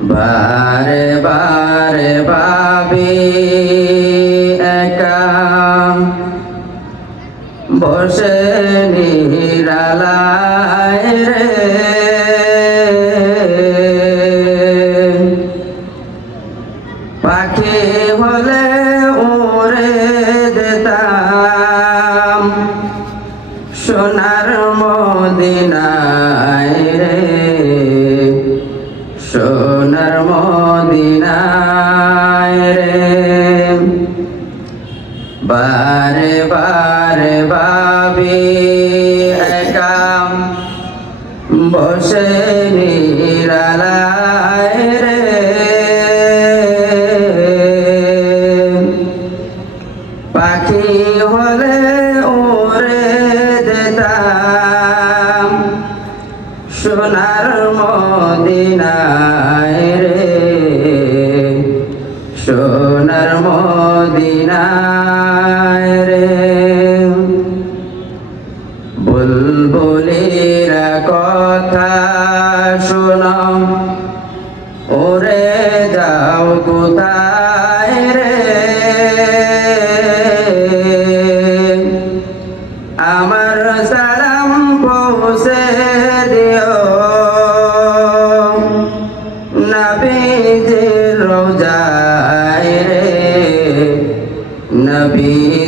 বারে বারে ভাবি একা। বসে নিরালায় রে। পাখি হলে উড়ে যেতাম সোনার মদিনায় বারে বারে ভাবি, একাম বসে নিরালায় রে। পাখি হলে উড়ে যেতাম সোনার মদিনায় রে। সোনার মদিনায় বুলবুলিরা কথা শোনো। ওরে যাও কোথায় রে? আমার সালাম পৌঁছে দিও। নবীজির রোজায় রে নবীজির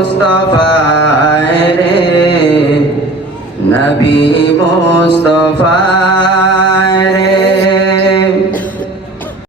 মুস্তফায় রে। নবী মুস্তফা